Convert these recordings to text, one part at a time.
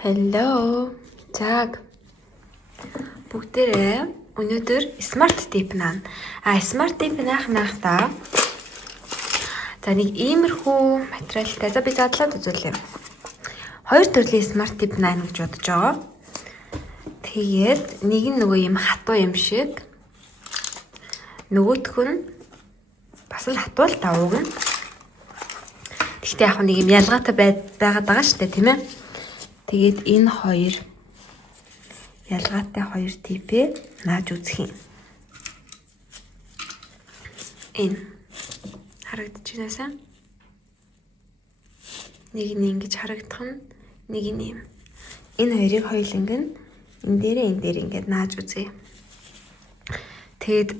Hello. Заг. Бүгдээрээ өнөөдөр smart tip наа. Smart tip наахта. За нэг иймэрхүү материалтай. За би задлаад үзүүлээ. Хоёр төрлийн smart tip наа гэж бодож байгаа. Тэгээд нэг нь нөгөө юм хатуу юм шиг. Нөгөөх нь бас л хатуу л тавууг нь. Гэхдээ яг нэг юм ялгаатай байгаад байгаа шүү дээ, тийм ээ. Тэгээд энэ хоёр ялгаатай хоёр типээ нааж үзэх юм. Энэ харагдаж байна сайн. Нэг нь ингэж харагдах нь, нэг нь юм. Энэ хоёрыг хоёуланг нь энэ дээр ингэж нааж үзье. Тэгээд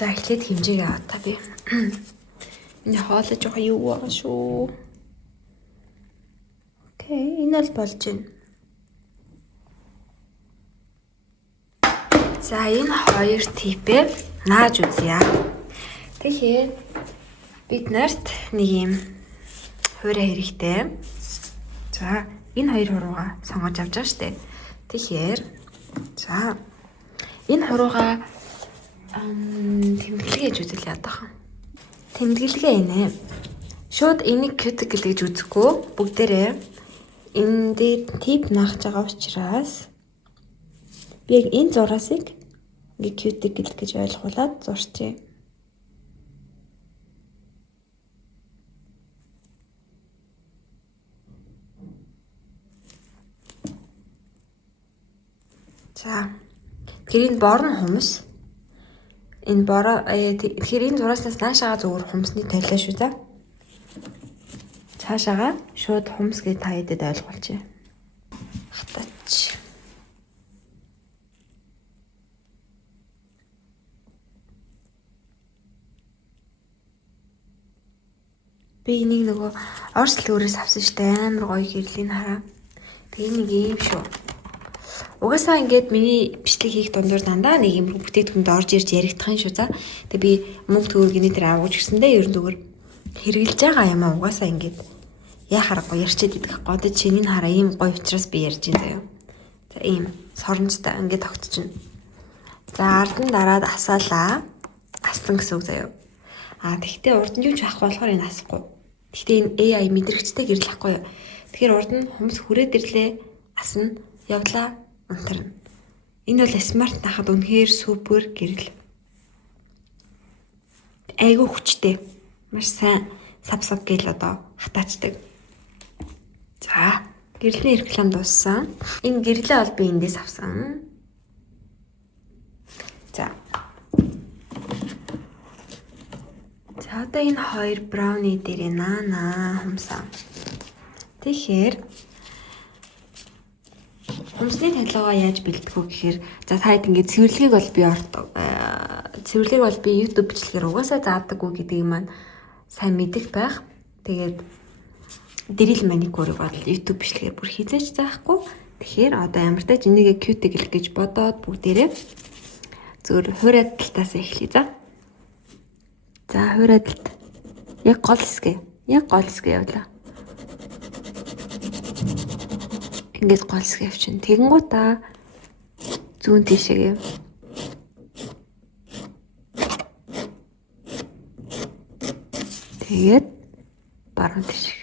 за эхлээд хэмжээг аваад та би. Энэ хоолой жоох юу байгаа шүү. Окей, энэ бол болж байна. За энэ хоёр типээ нааж үзье. Тэгэхээр бид нарт нэг юм хуурай хэрэгтэй. За энэ хоёр хурууга сонгож авч байгаа штэ. Тэгэхээр за энэ хурууга тэмдэглэж үзэл ядах. Тэмдэглэгээ инэ. Шууд энийг cuticle гэж үзэхгүй бүгдээрээ энэ дээр тип наах байгаа учраас би яг энэ зураасыг ингээ cuticle гэж ойлгуулад зурчээ. За тэгэхээр энэ борн хумс. Энэ бороо тэгэхээр энэ зурааснаас наашаага зүгээр хумсны талаа шүү за. Цаашаага шууд хумс гэж та хэдэд ойлгуулчих. Хатаач. Би энийг нөгөө орс лүүрээс авсан штэ амар гоё гэрлийн хараа. Тэгээ нэг юм шүү. Угаасаа ингээд миний бичлэг хийх дундуур дандаа нэг юм бүтээгдэхүүнд орж ирж яригдах юм шүү за. Тэгээ би мөнгө төгрөгийн дээр авах гэсэндээ ер нь зүгээр хэрэгжилж байгаа юм аа угаасаа ингээд яа харахгүй ярьчээд идэх годод чиний хараа ийм гоё учраас би ярьж байна заяа. За ийм соронцтой ингээд тогтчихно. За ард нь дараад асаалаа. Ассан гэсэн үг заяа. Тэгтээ урд нь юу ч авахгүй болохоор энэ асахгүй. Тэгтээ энэ AI мэдрэгчтэй гэрэл ахгүй юу. Тэгэхээр урд нь хүмүүс хүрээд ирлээ асна явлаа унтарна. Энэ бол смарт нахад үнэхээр супер гэрэл. Айгу хүчтэй. Маш сайн сав гэл одоо хатаачдаг. За гэрлийн реклам дууссан. Энэ гэрлээ бол би эндээс авсан. За. За одоо энэ хоёр брауни дээр наа хумсаа. Тэгэхээр хумсны танилгаагаа яаж бэлдэх вэ гэхээр за та хэд ингээд цэвэрлэгийг бол би цэвэрлэгийг бол би YouTube бичлэгээр угаасаа заадаггүй гэдэг юм маань сайн мэдэх байх. Тэгээд дэрил маникюрыг бол YouTube бичлэгээр бүр хизээч заахгүй. Тэгэхээр одоо ямар ч тач энийгээ cuticle гэж бодоод бүгдээрээ зөвөр хуурай талтаас эхлэе за. За хуурай талт. Яг гол хэсгээ явуулаа. Ингээд гол хэсгээ явчихна. Тэгэнгүүтээ зүүн тишээгээ. Тэгээд баруун тишээ.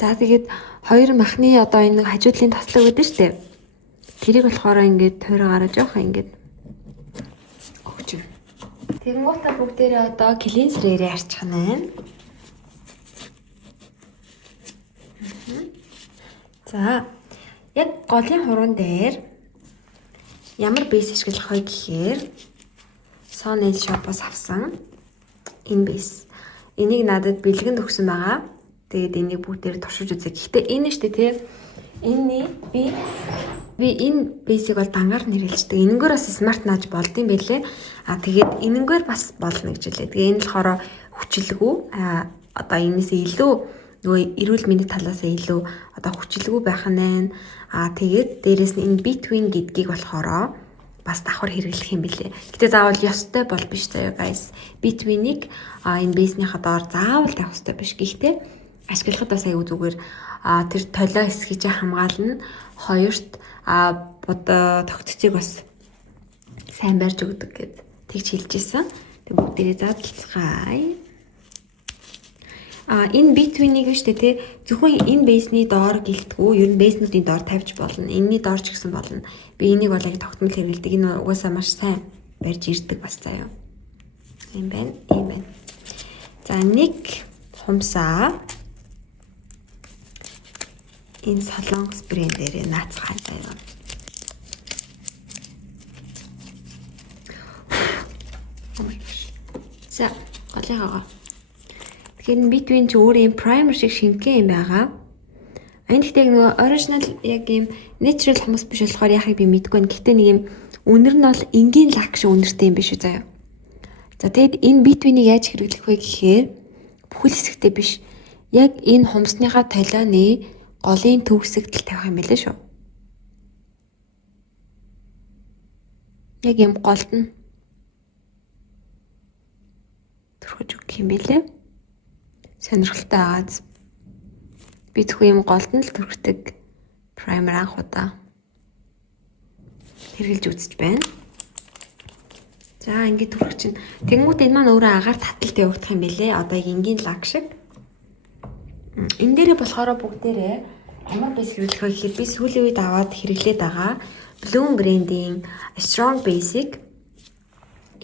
За тэгээд хоёр махны одоо энэ хажуудлын таслаг гэдэг нь шүү дээ. Тэрийг болохоор ингээд тойрогоороо жоох ингээд өгчим. Тэгэнгүүтээ бүгдээрээ одоо клинсерээр арчих нь. За яг голын хуруун дээр ямар бейс ашиглах вэ гэхээр Sony shop-оос авсан энэ бейс. Энийг надад бэлгэнд өгсөн байгаа. Тэгээд энийг бүгдээр туршиж үзье. Гэхдээ энэ нь шүү дээ тий. Энэ би энэ бейсийг бол дангаар нэрлэлждэг. Энэнгээр бас смарт нааж болдсон байлээ. Тэгээд энэнгээр бас болно гэж хэлээ. Тэгээ энэ болохоор хүчилгүй одоо энэсээ илүү нөгөө эрүүл мэндийн талаас илүү одоо хүчилгүй байх нь. Тэгээд дээрэс нь энэ between гэдгийг болохоор бас давхар хэрэглэх юм билээ. Гэтэ заавал ёстой бол биш заяа guys. Between-ийг энэ бейснийхаа доор заавал тавих ёстой биш. Гэхдээ ашиглахад бас аюу зүгээр тэр толио хэсгийг хамгаална. Хоёрт тогтцыг бас сайн барьж өгдөг гэд тэгж хэлж исэн. Тэг бүгдээрээ задлцгаая. Энэ between-ийг шүү дээ тий. Зөвхөн энэ бейсний доор гэлтгүү, ер нь бейснүүдийн доор тавьж болно. Энэний доор ч гэсэн болно. Би энийг бол яг тогтмол хэрэглэдэг. Энэ угаасаа маш сайн барьж ирдэг бас заяа. Ийм байна. За нэг хумсаа энэ солонгос брэндээр наацгаая заяа. Oh my gosh. За, голыгоо. Тэгэхээр between ч өөр юм primer шиг шингэн юм байгаа. Энэ гэхдээ нөгөө original яг юм natural хүмүүс биш болохоор яхийг би мэдгүй байна. Гэхдээ нэг юм үнэр нь бол энгийн лак шиг үнэртэй юм биш үү заяа. За тэгэд энэ between-ийг яаж хэрэглэх вэ гэхээр бүхэл хэсэгтээ биш. Яг энэ хумсныхаа толионы голын төв хэсэгт л тавих юм байлээ шүү. Яг юм голд нь төрхөж өгөх юм байлээ. Сонирхолтой ааз. Би зөвхөн юм голд нь л төрхтэй primer анх удаа хэрэглэж үзэж байна. За ингээд төрөх чинь. Тэнгүүт энэ маань өөрөө агаар таталт явагдах юм байлээ. Одоо яг энгийн лак шиг. Энэ дээрээ болохоор бүгдээрээ ямар бейс хэрэглэх вэ гэхээр би сүүлийн үед аваад хэрэглээд байгаа Bloom brand-ийн Strong Basic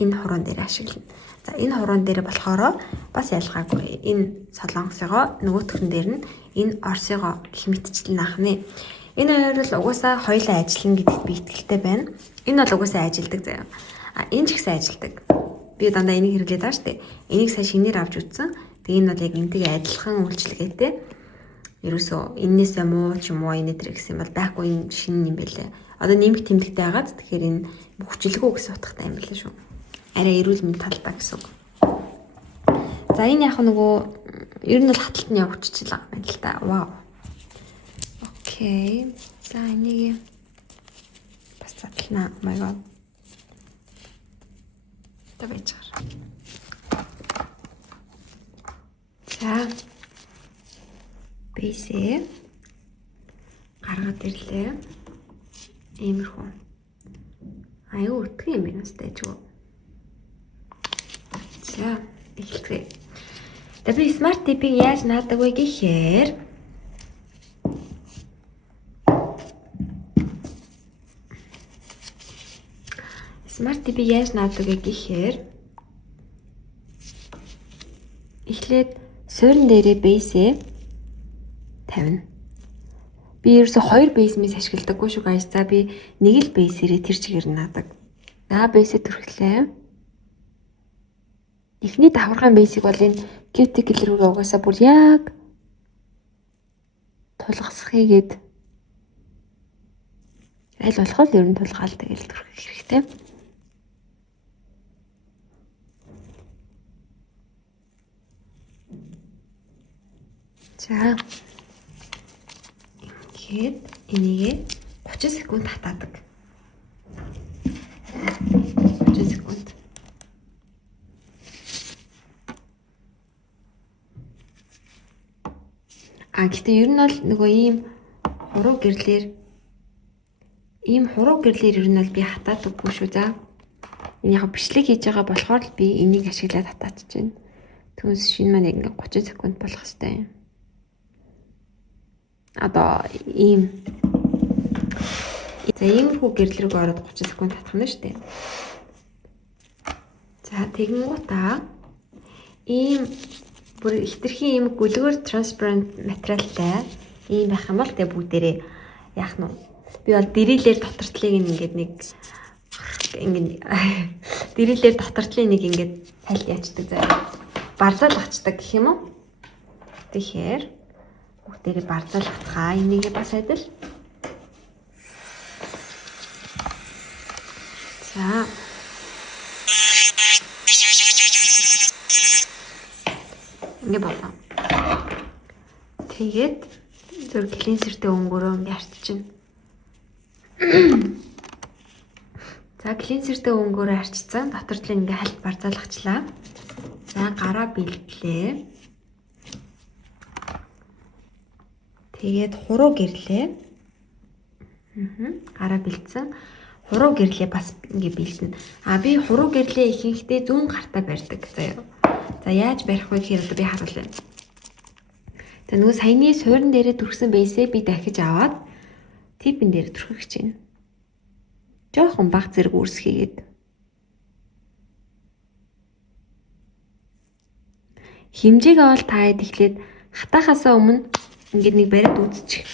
энэ хураан дээр ашиглана. За энэ хураан дээр болохоор бас ялгаагүй. Энэ солонгосыгоо нөгөөхөн дээр нь энэ орсыгоо гэх мэтчлэн анхны. Энэ хоёр бол угаасаа хоёулаа ажиллана гэдэгт би итгэлтэй байна. Энэ бол угаасаа ажилдаг заяа. Энэ ч ихсэн ажилдаг. Би дандаа энийг хэрэглээд байгаа шүү дээ. Энийг сая шинээр авч үзсэн. Тэгээ энэ бол яг энтэйгээ адилхан үйлчлэгээтэй. Ерөөсөө энээсээ муу ч юм уу энэ төр гэсэн юм бол байхгүй энэ шинэ юм байлээ. Одоо нэмэх тэмдэгтэй байгаад тэгэхээр энэ хүчлэгөө гэсэн утгатай юм байлээ шүү. Арай эрүүл мэнд талтай гэсэн үг. За энэ яг нөгөө ер нь бол хаталт нь явуулчихлаа байна л та. Вау. Окей. За энийг бас задлана. Oh my god. Тавьж гар. За. Бейсээ гаргаад ирлээ. Иймэрхүү. Аюу утгын юм байна сте ч. За, эхлэе. Тэгээ смарт типийг яаж наадаг вэ гэхээр эхлээд суурин дээрээ бейсээ тавина. Би ерөөсө хоёр бейс мэс ашигладаггүй шүү guys. За би нэг л бейсээрээ тэр чигээр наадаг. За бейсээ түрхлээ. Эхний давхаргын бейсик бол энэ cuticle рүү угаасаа бүр яг тулгасхийгээд аль болох л ер нь тулгаал тэгэл түрхэх хэрэгтэй. За ингээд энийг 30 секунд татаадаг. 30 секунд. Гэхдээ ер нь бол нөгөө ийм хуруу гэрлэр ер нь бол би хатаадаггүй шүү. За энэ яг бичлэг хийж байгаа болохоор л би энийг ашиглаад хатаачж байна. Түүнээс шинэ маань яг 30 секунд болох хэвээр юм. Одоо ийм за иймэрхүү гэрлэрэг ороод 30 секунд татах нь шүү дээ. За тэгэнгүүтээ ийм бүр хитрхийн ийм гүлгөр transparent материалтай ийм байх юм бол тэгээ бүгдээрээ яах нь би бол дэрилээр дотортлыг ингээд нэг дэрилээр дотортлыг нэг ингээд тайлт яачдаг заа. Барзаалгачдаг гэх юм уу? Тэгэхээр бүгдээрээ барзаалгацгаа энийг бас адил. За ингэ болоо. Тэгээд зөв клинсертэй өнгөөрөө ингэ арчиж байна. За клинсертэй өнгөөр арчсан. Дотор нь ингээ хальт барзаалгачлаа. За гараа бэлтлээ. Тэгээд хуруу гэрлээ. Гараа бэлдсэн. Хуруу гэрлээ бас ингээ бэлдэнэ. Би хуруу гэрлээ ихэнхдээ зүүн гартаа барьдаг заяа. За яаж барих вэ гэхээр би харуулъя. За нөгөө саяны суурин дээрээ түрхсэн байсээ би дахиж аваад типэн дээр түрхэх чинь. Жохон баг зэрэг үүсгэгээд. Хэмжээгээ бол таад эхлээд хатаахаасаа өмнө ингээд нэг бариад үзчих.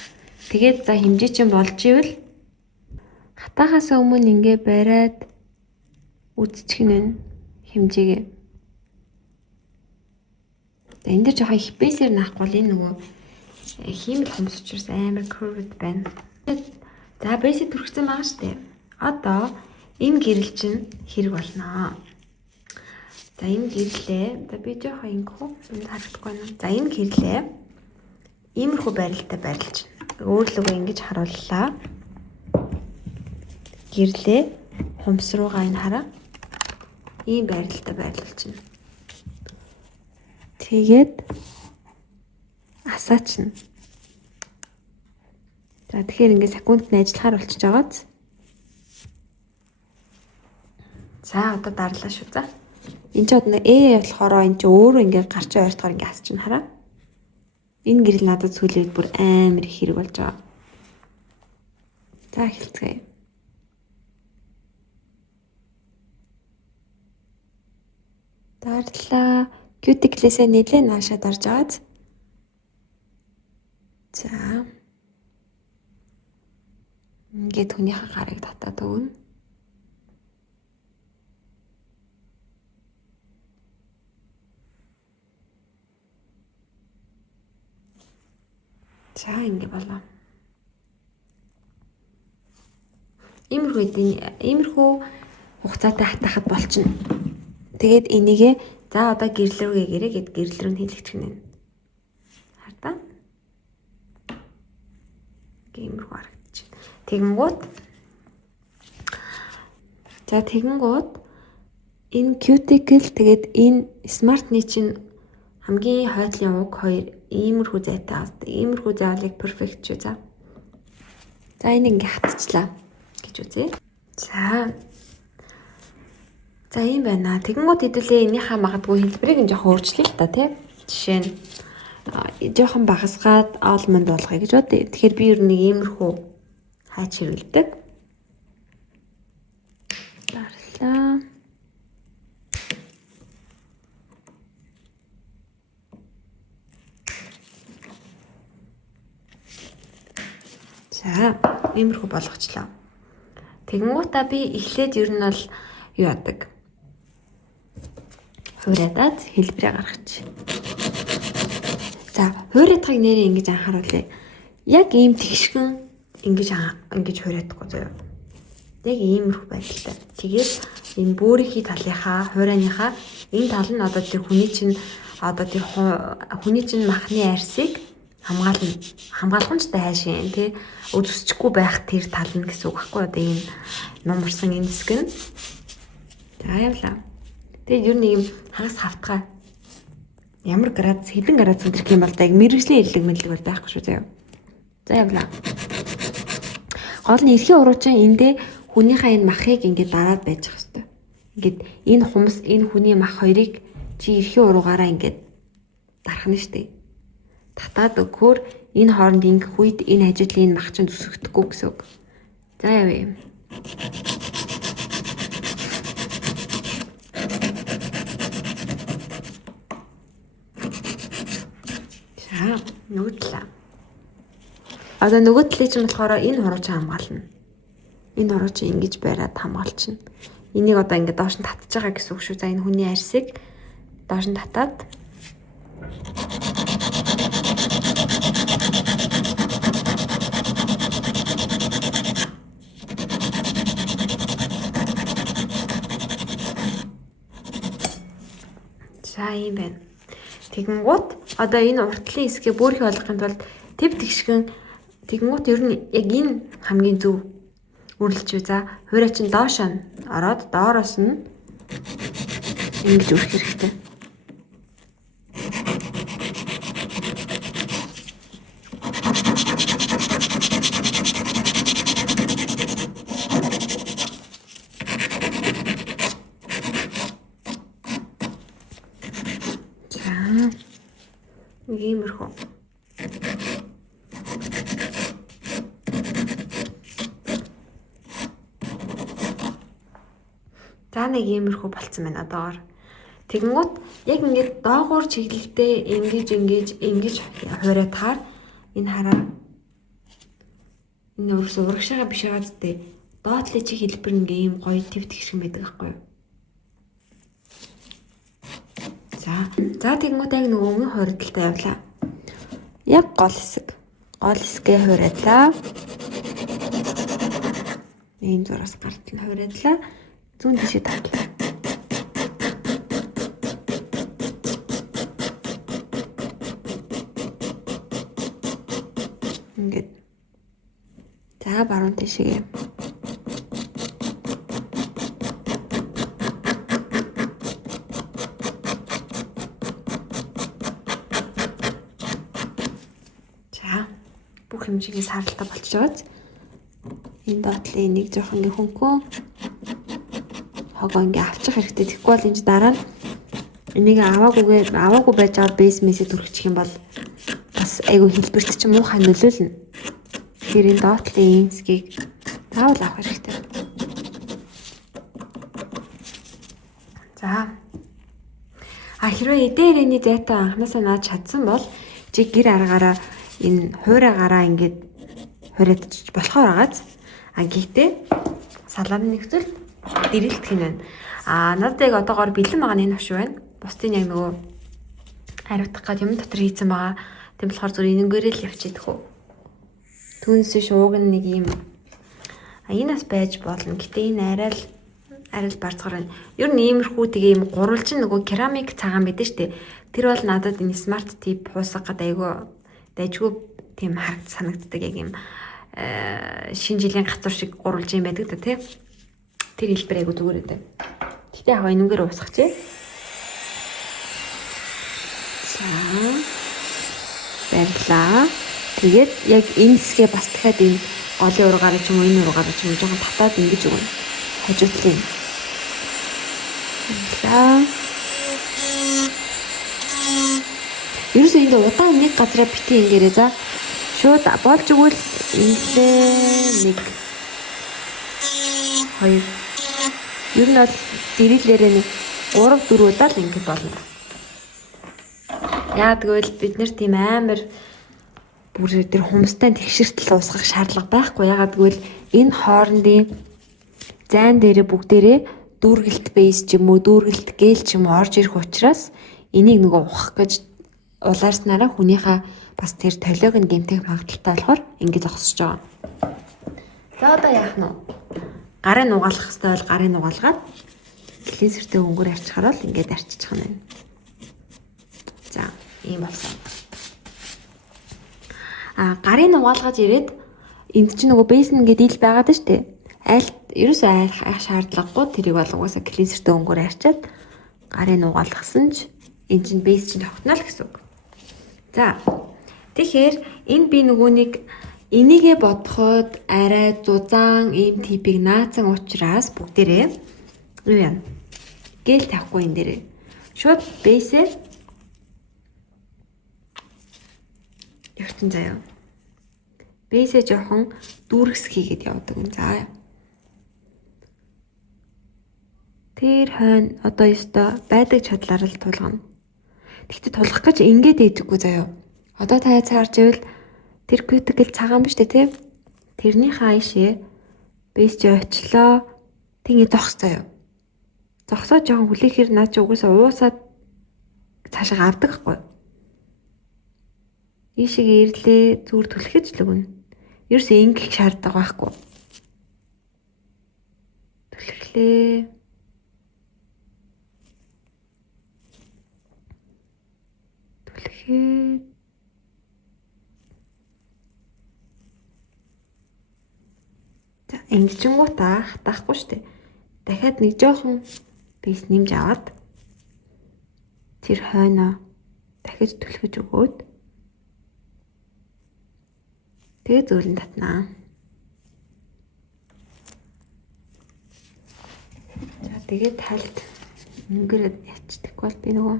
Тэгээд за хэмжээ чинь болж ивэл хатаахаасаа өмнө ингээд бариад үзчих нь хэмжээгээ. За энэ дэр жоохон их бэсээр наахгүй бол энэ нөгөө хиймэл хомс учраас амар curved байна. За бэсээ түрхсэн байгаа шүү дээ. Одоо энэ гэрэл чинь хэрэг болно. За энэ гэрлээ. За би жоохон ингэхүү. Энд харагдахгүй байна. За энэ гэрлээ. Иймэрхүү байралтай байрлаж байна. Өөрлөгөө ингэж харууллаа. Гэрлээ. Хумс руугаа энэ хараа. Ийм байралтай байрлуулж байна. Тэгээд асаачна. За тэгэхээр ингээд секундд нь ажиллахаар болчихж байгааз. За одоо дарлаа шүү. За. Энд ч одоо болохоор энэ ч өөрөө ингээд гарч ойртохоор ингээд асч чинь хараа. Энэ гэрэл надад сүүлийн үед бүр амар их хэрэг болж байгаа. За эхэлцгээе. Дарлаа. Cuticle-ээсээ нэлээд наашаа дарж агааз. За. Ингээд хүнийхээ гарыг татаад өгнө. За ингэ болоо. Иймэрхүү хугацаатай хатахад болчихно. Тэгээд энийгээ за одоо гэрэл рүүгээ гэрээ гэд гэрэл рүү хэлэгдэх нь. Хардаа. Иймэрхүү харагдчих. Тэгэнгუთ энэ cuticle тэгээд энэ smart-ны чинь хамгийн хойдлын уг хоёр иймэрхүү зайтаас иймэрхүү заавлыг перфект шүү. За энэ ингээ хатчихлаа гэж үзье. За ийм байна. Тэгэнгუთ хэдүүлээ энийхээ магадгүй хэлбэрийг нь жоохон өөрчлөе л та тий. Жишээ нь жоохон багасгаад almond болгоё гэж бод. Тэгэхээр би ер нь нэг иймэрхүү хаач хэрүүлдэг. Дарлаа. За иймэрхүү болгочлаа. Тэгэнгუთ би эхлээд ер нь бол юу яадаг? Хуурайдаад хэлбэрээ гаргачих. За хуурайдахыг нэрээ ингэж анхааруулъя. Яг ийм тэгшгэн ингэж хуурайдахгүй заяа. Яг иймэрхүү байдалтай. Тэгээд энэ бөөрийнхий талынхаа хуурайныхаа энэ тал нь одоо тэр хүний чинь махны арсыг хамгаалгамжтай хайшин тий өсчихгүй байх тэр тал нь гэсэн үг байхгүй одоо ийм нумарсан энэ хэсэг нь. За явлаа. Тэгээд ер нь ийм хагас хавтгай ямар градус хэдэн градус гэх юм бол яг мэрэгжлийн илэг байхгүй шүү заяа. За явлаа. Гол нь эрхийн уруучин эндээ хүнийхээ энэ махыг ингээд дараад байж ах хэвээр. Ингээд энэ хумс энэ хүний мах хоёрыг чи эрхийн уруугаараа ингээд дарах нь штэ. Татаад өгөхөөр энэ хооронд ингэх үед энэ ажлын мах чинь зүсэгдэхгүй гэсэн үг. За явъя. За нөгөө талаа. Одоо нөгөө талыг чинь болохоор энэ хурууч хамгаална. Энэ хурууч ингэж бариад хамгаалчихна. Энийг одоо ингээд доош нь татж байгаа гэсэн үг шүү. За энэ хүний арсыг доош нь татаад за юм байна. Тэгэнгუთ одоо энэ уртлын хэсгээ бөөрхий болгохын тулд тэв тэгшгэн тэгэнгуთ ер нь яг энэ хамгийн зөв Үрлэлч. За хуурай чинь доош нь ороод доороос нь ингэж үрэх хэрэгтэй. Нэг иймэрхүү. За нэг иймэрхүү болцсон байна одоогоор. Тэгэнгუთ яг ингээд доогуур чиглэлдээ ингэж хуурай таар энэ хараа. Энэ урагшаага биш байгаа зү. Доотлын чих хэлбэр ингээ ийм гоё твт гişгэн байдаг байхгүй юу? За тэгэнгუთ яг нөгөө өмнө хуурдалтай явлаа. Яг гол хэсэг. Гол хэсгээ хуурайлаа. Ийм зураас гартал хуурайлаа. Зүүн тишээ тавлаа. Ингээд. За баруун тишээ. Бүх хэмжээний саралтай болчихж байгаа. Энэ доотлын нэг жоохон ингээ хөнгөө хогоо ингээ авчих хэрэгтэй. Тэгэхгүй бол энэ дараа нь энийг аваагүй байж байгаа бейс мессеж төрчих юм бол бас айгүй хэлбэрт чинь муухай нөлөөлнө. Тэгэхээр энэ доотлын инсгийг заавал авах хэрэгтэй. За. Хэрвээ эдээрэний зайтай анханасаа наад чадсан бол чи гэр аргаараа энэ хуурайгаараа ингээд хуурайдчих болохоор агааз. Гэхдээ салааны нэгцэл дэрэлтэх нь байна. Надад яг одоогоор бэлэн байгаа нь энэ хошуу байна. Бусдын яг нөгөө хариуцах гад юм дотор хийцэн байгаа. Тийм болохоор зөв энэнгээрээ л явчихдаг уу. Түүнээс шууг нэг юм энэс байж болно. Гэтэ энэ арай л барцгаар байна. Ер нь иймэрхүү тэгээ юм гурвалжин нөгөө керамик цагаан байдаг шүү дээ. Тэр бол надад энэ смарт тип хуусах гад айгүй дайжгүй тийм санагддаг яг юм шинэ жилийн гацуур шиг гурвалж юм байдаг да тий. Тэр хэлбэр айгу зүгээр байдаг. Гэтэ яг энэгээр уусгах чи. За. Баярлаа. Тэгээд яг энэ хэсгээ бас дахиад энэ голын ургаараа ч юм уу энэ ургаараа ч юм уу жоохон татаад ингэж өгнө. Хажуутлын. За. Ерөөсөө энэ удаан нэг газараа битгий ингээрээ за. Шууд болж өгвөл инлээ 1 2 ер нь бол дэрэлээрээ нэг 3 4 удаа л ингэж болно. Яа тэгвэл бид нэр тийм амар бүр тэр хумстай тэгшэртэл уусгах шаардлага байхгүй. Ягаад гэвэл энэ хоорондын зайн дээрээ бүгдээрээ дүүргэлт бейс ч юм уу дүүргэлт гээл ч юм уу орж ирэх учраас энийг нөгөө ухах гэж улаарснараа хүнийхээ бас тэр толиог нь гэмтэх магадaltaй болохоор ингэж зогсож байгаа. За одоо яах нь вэ? Гарыг нугаалах хэрэгтэй бол гарыг нугаалгаад клинсертэй өнгөөр арчхаар л ингэж арччих нь байна. За ийм болсон. Гарыг нугаалгаж ирээд энд чинь нөгөө бейс нь ингээд ил байгаад шүү дээ. Ерөөсөө айлах шаардлагагүй тэрийг бол угаасаа клинсертэй өнгөөр арчаад гарыг нугаалгасан ч энэ чинь бейс чинь тогтно л гэсэн үг. За тэгэхээр энэ би нөгөөнийг энийгээ бодоход арай зузаан ийм типийг наацсан учраас бүгдээрээ юу яа гээл тавихгүй энэ дээрээ шууд бейсээ явчихсан заяа. Бейсээ жоохон дүүргэс хийгээд явдаг юм. За тэр хойно одоо ёстой байдаг чадлаар л тулгана. Тэгтээ тулгах гэж ингээд ийдэггүй заяа. Одоо та цаарч ивэл тэр critical цагаан биш үү те? Тэрний хаашээ бейс чи очлоо. Тэгээ зогс заяа. Зогсоо жоохон хүлээхээр наа чи угаасаа уусаад цаашаа авдаг байхгүй. Ийшээ ирлээ зүр түлхэж л өгнө. Ерөөсөө ингэх шаардлага байхгүй. Түлхлээ. Түлхээ. За Ингэжингуудаа хатаахгүй штэ. Дахиад нэг жоохон бейс нэмж аваад тэр хойноо дахиж түлхэж өгөөд тэгээ зөөлөн татнаа. За тэгээд тайлд өнгөрөөд ячдаг бол би нөгөө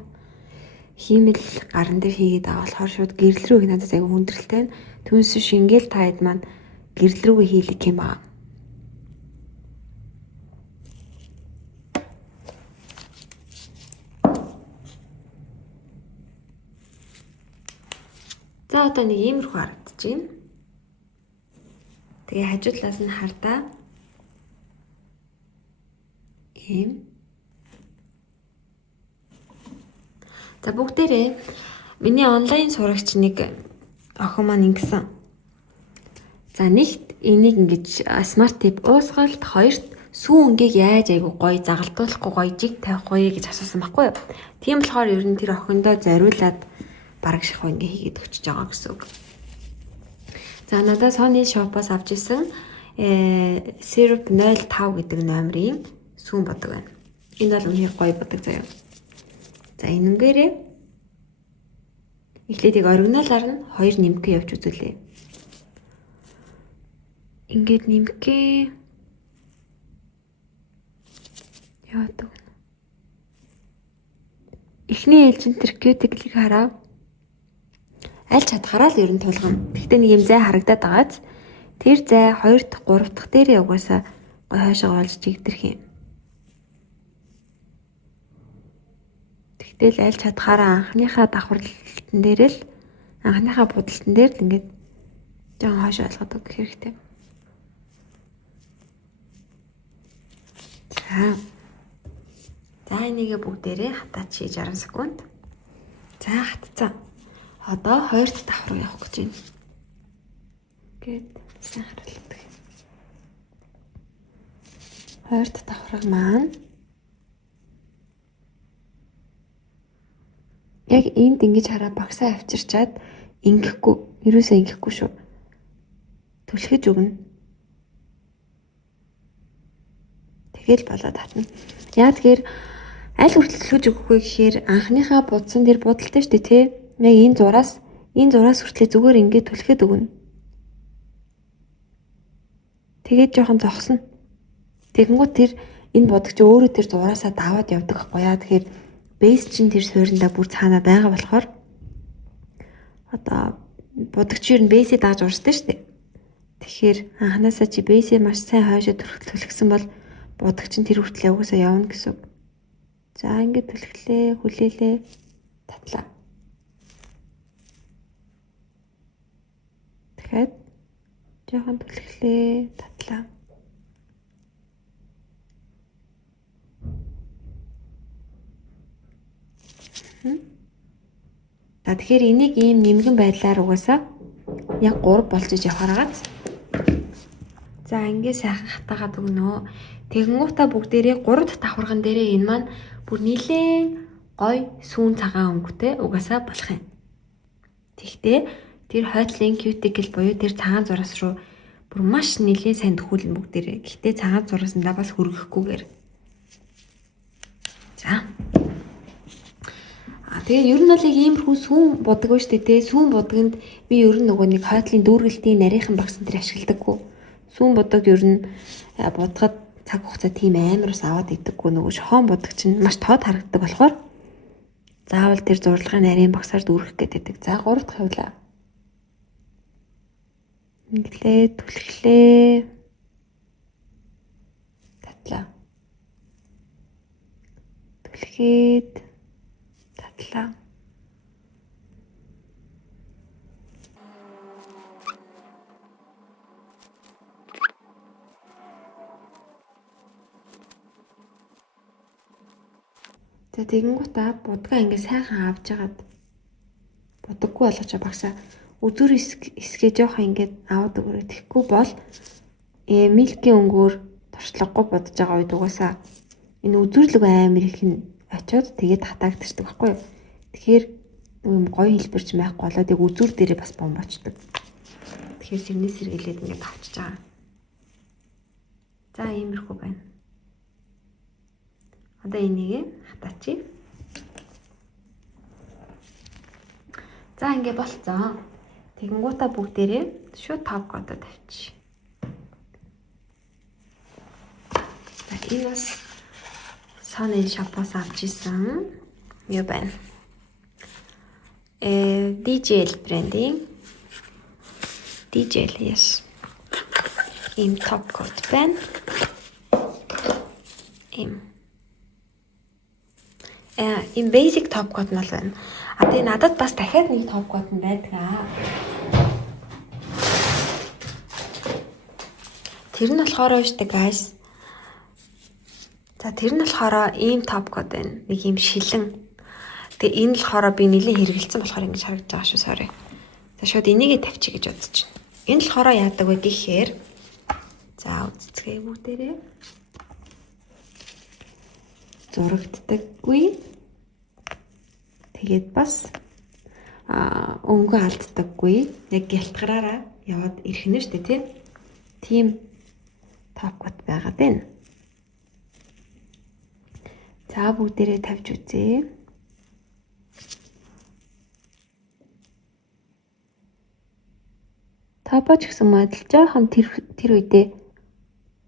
хиймэл гаран дээр хийгээд байгаа болохоор шууд гэрэл рүү надад аяга хүндрэлтэй байна. Түүнээс шингээл таад маань гэрэл рүүгээ хийлэх юм аа. За одоо нэг иймэрхүү харагдаж байна. Тэгээ хажуу талаас нь хардаа ийм. За бүгдээрээ миний онлайн сурагч нэг охин маань ингэсэн. За нэгт энийг ингэж смарт тип уусгалт, хоёрт сүүн өнгийг яаж айгу гоё загалтуулахгүй гоё жиг тавих гоё гэж асуусан байхгүй юу? Тийм болохоор ер нь тэр охиндоо зориулаад бараг шахав ингээ хийгээд өчөж байгаа гэсэн үг. За надад Sony shop-оос авч исэн Syrup 05 гэдэг номерын сүүн бодог байна. Энэ бол үнэхээр гоё бодог заяа. За энэнгээрээ эхлээд оригиналаар нь 2 нэмгээ явж үзүүлээ. Ингээд нэмгээ яадаг. Эхний ээлжинд тэр cuticle-ийг хараа. Аль чадхаараа л ер нь тулгана. Гэхдээ нэг юм зай харагдаад байгааз тэр зай 2 дахь 3 дахь дээрээ угаасаа гой хойшоо олж жигдэрх юм. Тэгтэл аль чадхаараа анхныхаа давхарлалтан дээр л анхныхаа будалтан дээр л ингээд жоохон хойшоо олгоод өгөх хэрэгтэй. За энийгээ бүгдээрээ хатаач хийж 10 секунд. За хатцаа. Одоо 2 дахь давхар явах гэж байна. Гээд сайн харуулдаг. 2 дахь давхраг маань яг энд ингэж хараа багсаа авчирчаад ингэхгүй, ерөөсөө ингэхгүй шүү. Түлхэж өгнө. Тэгэл болоод татна. Яа тэгэхээр аль хүртэл түлхэж өгөх вэ гэхээр анхныхаа будсан дээр будалтай шүү дээ, тий? Яг энэ зураас хүртлээр зүгээр ингээд түлхэд өгнө. Тэгээд жоохон зогсно. Тэгэнгүүт тэр энэ бодогч өөрөө тэр зураасаа даваад явдаг байхгүй яа. Тэгэхээр бейс чинь тэр суурьндаа бүр цаанаа байгаа болохоор одоо бодогч ер нь бейсээ дааж уурсдаг шүү дээ. Тэгэхээр анханасаа чи бейсээ маш сайн хойшоо түлхсэн бол бодогч нь тэр хүртлээр угаасаа явна гэсэн үг. За ингээд түлхлээ, хүлээлээ, татлаа. Тэгэхэд жоохон түлхлээ, татлаа. За тэгэхээр энийг ийм нэмгэн байдлаар угаасаа яг 3 болчих явахаараа. За ингээд сайхан хатаагаад өгнө. Тэгэнгүүтээ бүгдээрээ 3 дахь давхарган дээрээ энэ маань бүр нилээн гой сүүн цагаан өнгөтэй угаасаа болох юм. Тэгтээ тэр хойтлын cuticle буюу тэр цагаан зураас руу бүр маш нилээн сайн төхүүлнэ бүгдээрээ. Гэхдээ цагаан зураасандаа бас хөргөхгүйгээр. За. Тэгээ ер нь бол яг иймэрхүү сүүн бодог ба штэ тий. Сүүн бодгонд би ер нь нөгөө нэг хойтлын дүүргэлтийн нарийнхан багсан тэр ашигладаггүй. Сүүн бодог ер нь бодоход цаг хугацаа тийм амар ус аваад идэггүй. Нөгөө шохон бодог чинь маш тод харагддаг болохоор заавал тэр зурлагын нарийн багсаар дүүрэх гэдэг. За 3 дахь хувлаа. Инглээ түлхлээ. Татлаа. Түлхээд татлаа. За тэгэнгүүтээ будгаа ингээ сайхан авч жагаад будаггүй болгож багсаа үзүр эсгээ жоохон ингээд аваад өгөрөө. Тэгэхгүй бол милкийн өнгөөр туршлагагүй бодож байгаа үед угаасаа энэ үзүрлэг амар их нь очиод тэгээд хатаагдчихдаг байхгүй юу. Тэгэхээр юм гоё хэлбэрч байхгүй болоод яг үзүр дээрээ бас бомбочдөг. Тэгэхээр сэрнээ сэргэлээд ингээд авчиж байгаа. За иймэрхүү байна. Одоо энийг хатаачих. За ингээ болцсон. Тэгэнгүүтээ бүгдээрээ шууд топ кодод тавьчих. За энэ бас Sony shop-оос авч исэн. Юу байна? DJL брендing. DJL yes. Им топ код байна. Им basic топ код нь бол байна. А тэгээ надад бас дахиад нэг топ код нь байдаг аа. Тэр нь болохоор штэ guys. За тэр нь болохоор ийм топ код байна. Нэг ийм шилэн. Тэгээ энэ болохоор би нэлийн хэрэгэлсэн болохоор ингэж харагдаж байгаа шүү sorry. За шууд энийгээ тавьчих гэж бодож байна. Энэ болохоор яадаг вэ гэхээр за үзцгээе бүгдээрээ. Зурагддаггүй. Тэгээд бас өнгө алддаггүй. Яг гялтгараараа яваад ирэх нь шүү дээ тийм топ код байгаад байна. За бүгдээрээ тавьж үзье. Топоч гэсэн модал жоохон тэр үедээ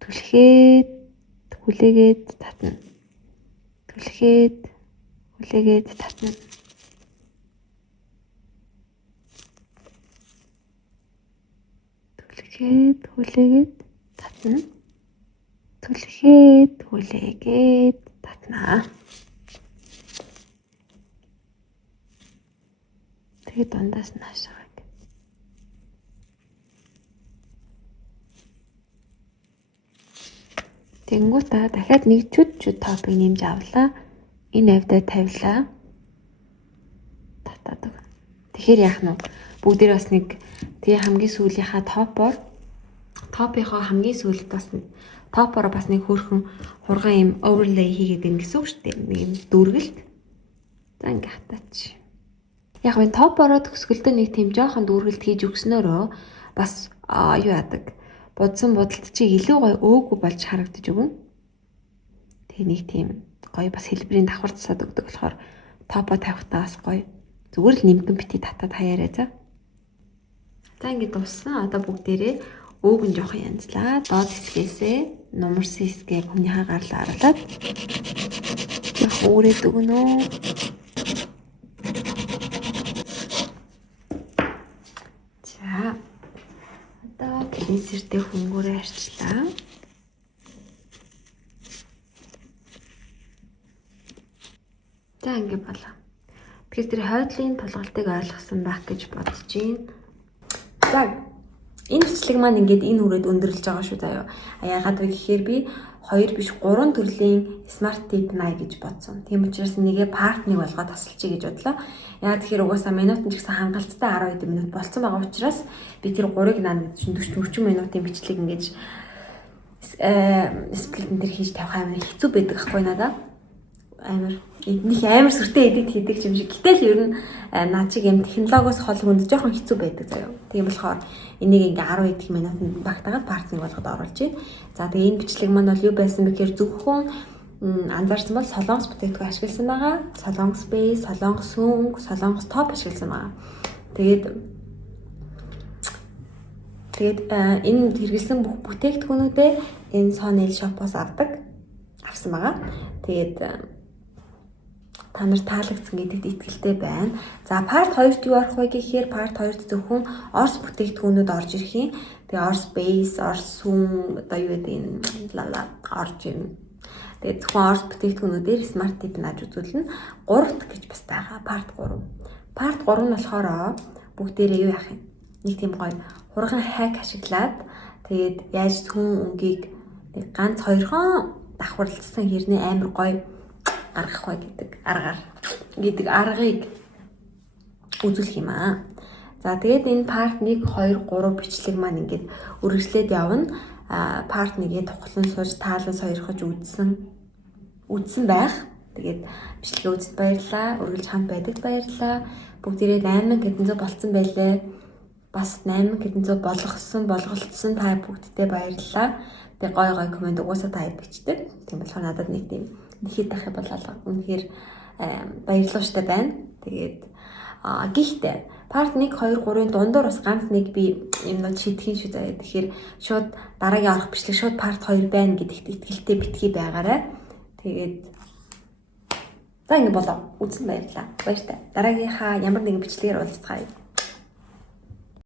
түлхээд хүлээгээд татна. Түлхээд хүлээгээд татна. Түлхээд хүлээгээд татна. Түлхээд хүлээгээд татна. Тэгээд дундаас нь хашаа. Тэнгүүтээ дахиад нэг чүд топыг нэмж авлаа. Энэ авдаа тавилаа. Татаад. Тэгэхээр яах нь бүгдээр бас нэг тэгээ хамгийн сүүлийнхаа топынхоо хамгийн сүүлд бас топороо бас нэг хөөрхөн хурган юм overlay хийгээд ин гэсэн үг шүү дээ. Нэг юм дүүргэлт. За ингээ хатаач. Яг энэ топороо төгсгөлдөө нэг тийм жоохон дүүргэлт хийж өгснөөрөө бас юу яадаг. Будсан будалд чи илүү гоё өөгүй болж харагдаж өгнө. Тэгээ нэг тийм гоё бас хэлбэрийн давхар цасаад өгдөг болохоор топо тавихтаа бас гоё. Зүгээр л нэмгэн бити татаад хаяарай за. За ингэ дууссан. Одоо бүгдээрээ өөг нь жоохон янзлаа. Доод хэсгээсээ нумарсан хэсгээ хүмүүний хагарлаа аруулаад яг өөрөөд өгнө. За клинсертэй хөнгөөрөө арчлаа. За ингэ болоо. Тэгэхээр тэр хойдлын толголтыг ойлгосон байх гэж бодож байна. За энэ бичлэг маань ингээд энэ хүрээд өндөрлөж байгаа шүү заяа. Яагаад вэ гэхээр би 2 биш 3 төрлийн smart tip 80 гэж бодсон. Тийм учраас нэгээ part 1 болгоод тасалчих гэж бодлоо. Яагаад тэгэхээр угаасаа минут нь ч гэсэн хангалттай 10 минут болцсон байгаа учраас би тэр 3-ыг наа гэж 40 минутын бичлэг ингэж сплит энэ төр хийж тавих амар хэцүү байдаг хгүй надаа. Амар эднийх амар сүртэй эдит хийдэг юм шиг. Гэтэл ер нь наад шиг юм технологиос хол хүнд жоохон хэцүү байдаг заяа. Тийм болохоор энийг ингээ 10 минутанд багтаагаад part 1 болгоод оруулж байна. За тэгээ энэ бичлэг маань бол юу байсан бэ гэхээр зөвхөн анзаарсан бол солонгос бүтээгдэхүүн ашигласан байгаа. Солонгос бейс, солонгос сүнг, солонгос топ ашигласан байгаа. Тэгээд энэ хэрэглэсэн бүх бүтээгдэхүүнүүдээ энэ Sony shop-оос авсан байгаа. Тэгээд та нар таалагдсан гэдэгт итгэлтэй байна. За part 2-т юу арах вэ гэхээр part 2-т зөвхөн Орос бүтээгдэхүүнүүд орж ирэх юм. Тэгээ Орос base, Орос сүм одоо юу гэдэг энэ орж ирнэ. Тэгээ зөвхөн Орос бүтээгдэхүүнүүдээр smart tip нааж үзүүлнэ. 3-т гэж бас байгаа. Part 3. Part 3 нь болохоор бүгдээрээ юу яах юм? Нэг тийм гоё хурган хак ашиглаад тэгээд яаж хүн өнгийг нэг ганц хоёрхон давхарлцсан хэрнээ амар гоё гаргах вэ гэдэг аргыг үзүүлэх юм аа. За тэгээд энэ part 1, 2, 3 бичлэг маань ингээд үргэлжлээд явна. Part 1-ийг тухлан сууж таалан сойрхож үзсэн байх. Тэгээд бичлэгээ үзэж баярлалаа. Үргэлж хамт байдагт баярлалаа. Бүгдээрээ 8700 болцсон байлээ. Бас 8700 болголцсон та бүгдтэй баярлалаа. Тэгээ гой комент угаасаа та бичдэг. Тийм болохоор надад нэг тийм нэхэд дахих болоо үнэхээр баярлалаа штэ байна. Тэгээд гэхдээ part 1 2 3-ын дундуур бас ганц нэг би юмнууд шийдэх юм шүү дээ. Тэгэхээр шууд дараагийн орох бичлэг шууд part 2 байна гэдэгт итгэлтэй битгий байгаарай. Тэгээд за ингэ болоо. Үзсэн баярлалаа. Баяртай. Дараагийнхаа ямар нэгэн бичлэгээр уулзцгаая.